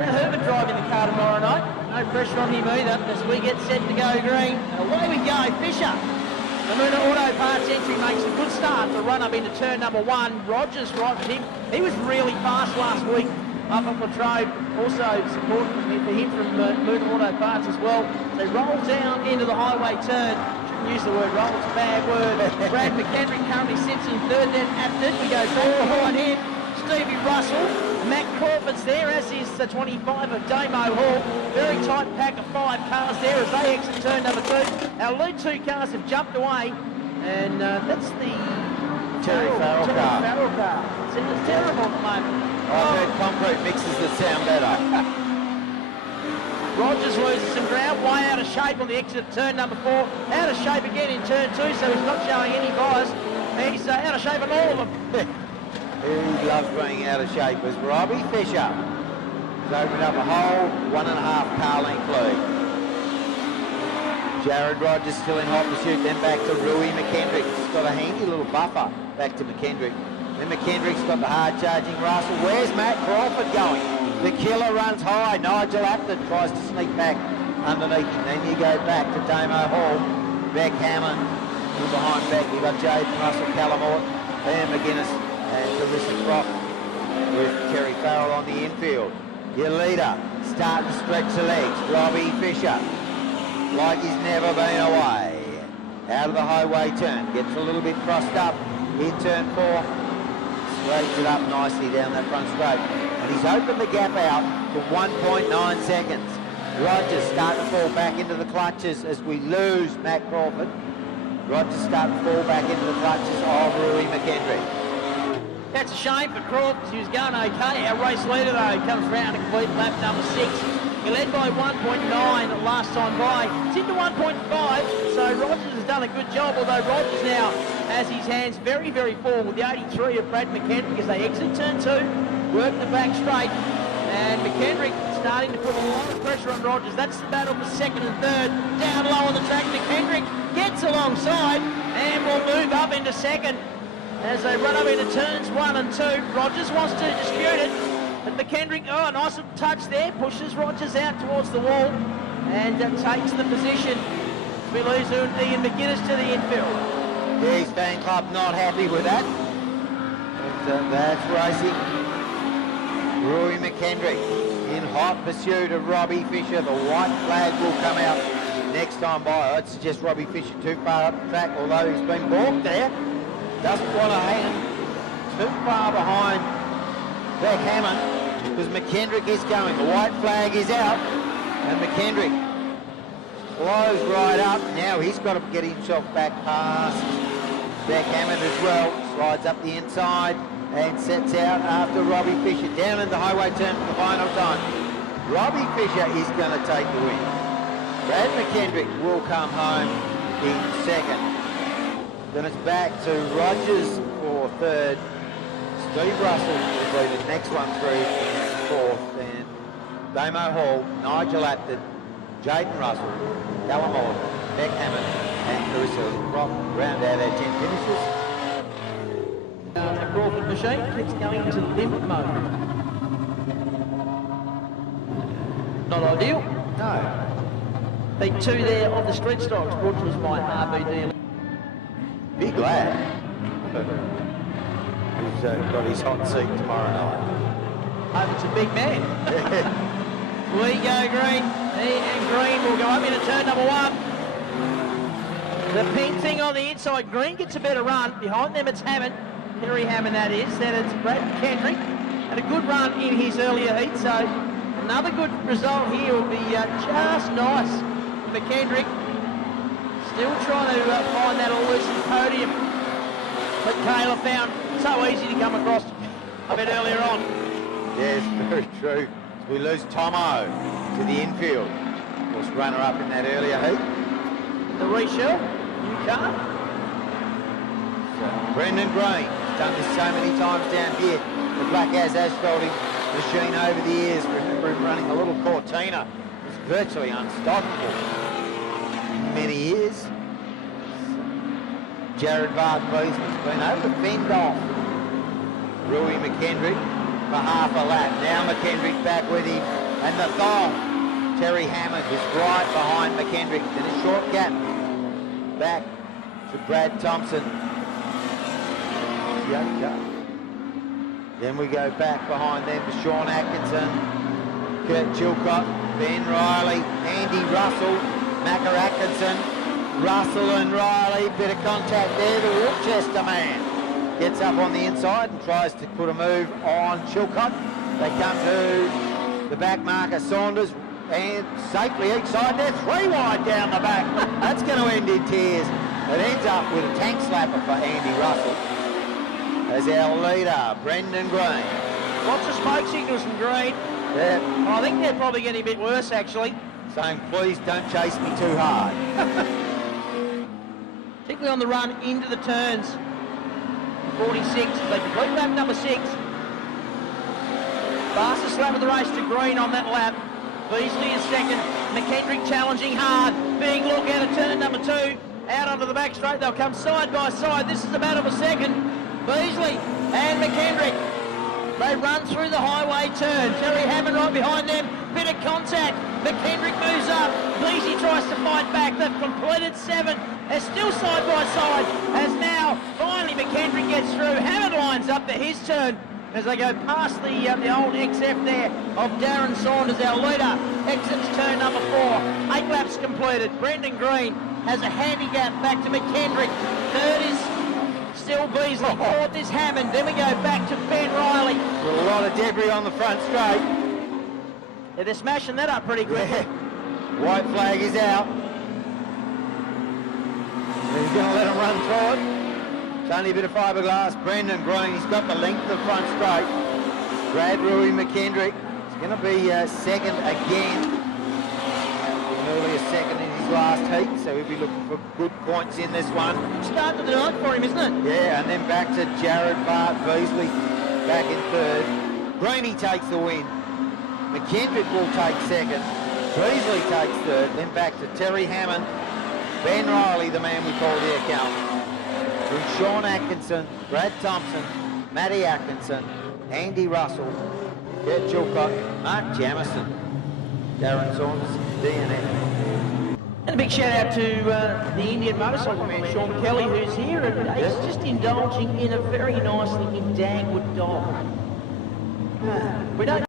Hobart driving the car tomorrow night. No pressure on him either as we get set to go green. Away we go, Fisher. The Moona Auto Parts entry makes a good start to run up into turn number one. Rogers right with him. He was really fast last week up at Latrobe. Also support for him from Moona Auto Parts as well. They roll down into the highway turn. Shouldn't use the word roll, it's a bad word. Brad McKendrick currently sits in third, then Apted. We go back behind him. Stevie Russell. Matt Crawford's there, as is the 25 of Damo Hall. Very tight pack of 5 cars there as they exit turn number 2. Our lead 2 cars have jumped away, and that's the Terry Farrell car. It's terrible at the moment. I've heard concrete mixes that sound better. Rogers loses some ground, way out of shape on the exit of turn number 4. Out of shape again in turn 2, so he's not showing any bias. He's out of shape on all of them. Who loves being out of shape was Robbie Fisher. He's opened up a whole 1.5 car length lead. Jared Rogers still in hot pursuit, then back to Rui McKendrick. He's got a handy little buffer back to McKendrick. Then McKendrick's got the hard charging Russell. Where's Matt Crawford going? The killer runs high. Nigel Apted tries to sneak back underneath him. Then you go back to Damo Hall. Beck Hammond from behind Beck. You've got Jaden Russell, Callum Orton, Ian McGuinness, and Larissa Croft with Terry Farrell on the infield. Your leader starting to stretch the legs. Robbie Fisher, like he's never been away. Out of the highway turn, gets a little bit crossed up. In turn 4, straightens it up nicely down that front straight. And he's opened the gap out to 1.9 seconds. Rogers starting to fall back into the clutches as we lose Matt Crawford. Rogers starting to fall back into the clutches of Rui McKendrick. That's a shame for Crawford. He was going okay. Our race leader, though, comes round to complete lap number 6. He led by 1.9 last time by. It's into 1.5, so Rogers has done a good job, although Rogers now has his hands very, very full with the 83 of Brad McKendrick as they exit turn 2, work the back straight, and McKendrick starting to put a lot of pressure on Rogers. That's the battle for second and third. Down low on the track, McKendrick gets alongside and will move up into second. As they run up into turns 1 and 2, Rogers wants to dispute it, but McKendrick, oh, a nice little touch there, pushes Rogers out towards the wall and takes the position. We lose Ian McGuinness to the infield. Yeah, his fan club not happy with that. But that's racing. Rui McKendrick in hot pursuit of Robbie Fisher. The white flag will come out next time by. I'd suggest Robbie Fisher too far up the track, although he's been balked there. Doesn't want to hang too far behind Beck Hammond because McKendrick is going. The white flag is out and McKendrick blows right up. Now he's got to get himself back past Beck Hammond as well. Slides up the inside and sets out after Robbie Fisher. Down in the highway turn for the final time. Robbie Fisher is going to take the win. Brad McKendrick will come home in second. Then it's back to Rogers for third. Steve Russell will be the next one through in fourth. Then Damo Hall, Nigel Apted, Jaden Russell, Callum Orton, Beck Hammond, and Larissa Croft round out our 10 finishes. The Crawford machine keeps going into limp mode. Not ideal. No. Beat 2 there of the street stocks, brought to us by RBD. Be glad. He's got his hot seat tomorrow night. Hope it's a big man. We go green. He and Green will go up into turn number 1. The pink thing on the inside. Green gets a better run. Behind them it's Hammond. Henry Hammond that is. Then it's Brad Kendrick. Had a good run in his earlier heat. So another good result here will be just nice. McKendrick still trying to find that elusive podium. But Kayla found so easy to come across a bit earlier on. Yes, very true. We lose Tomo to the infield. Of course, runner-up in that earlier heat. The reshell, new car. So, Brendan Green has done this so many times down here. The Black As asphalting machine over the years. Remember him running running the little Cortina was virtually unstoppable many years. Jared Beasley's been able to fend off Rui McKendrick for half a lap. Now McKendrick back with him, and the thong. Terry Hammond was right behind McKendrick in a short gap. Back to Brad Thompson. Then we go back behind them to Sean Atkinson, Kurt Chilcott, Ben Riley, Andy Russell, Macca Atkinson, Russell and Riley, bit of contact there. The Worcester man gets up on the inside and tries to put a move on Chilcott. They come to the back marker, Saunders, and safely each side. They're 3 wide down the back. That's going to end in tears. It ends up with a tank slapper for Andy Russell. As our leader, Brendan Green. Lots of smoke signals from Green. Yeah. I think they're probably getting a bit worse, actually. Saying, please don't chase me too hard. Particularly on the run into the turns. 46, they complete lap number 6. Fastest lap of the race to Green on that lap. Beasley is second. McKendrick challenging hard. Being look out of turn at number 2. Out onto the back straight. They'll come side by side. This is the battle for second. Beasley and McKendrick. They run through the highway turn. Terry Hammond right behind them. Bit of contact. McKendrick moves up. Beasley tries to fight back. They've completed 7. They're still side by side. As now, finally McKendrick gets through. Hammond lines up to his turn as they go past the old XF there of Darren Saunders, our leader. Exits turn number 4. 8 laps completed. Brendan Green has a handicap back to McKendrick. Third is still Beasley. Fourth is Hammond. Then we go back to Ben Riley. With a lot of debris on the front straight. Yeah, they're smashing that up pretty quick. Yeah. White flag is out. He's going to let him run through it. It's only a bit of fiberglass. Brendan Green, he's got the length of the front straight. Brad Rui McKendrick is going to be second again. An earlier second in his last heat, so he'll be looking for good points in this one. Start of the night for him, isn't it? Yeah, and then back to Jared Beasley, back in third. Greeny takes the win. McKendrick will take second. Beasley takes third. Then back to Terry Hammond. Ben Riley, the man we call the accountant. With Sean Atkinson, Brad Thompson, Matty Atkinson, Andy Russell, Kurt Chilcott, Mark Jamison, Darren Saunders, DNF. And a big shout out to the Indian motorcycle man, Sean Kelly, who's here, and he's just indulging in a very nicely endanged dog. We don't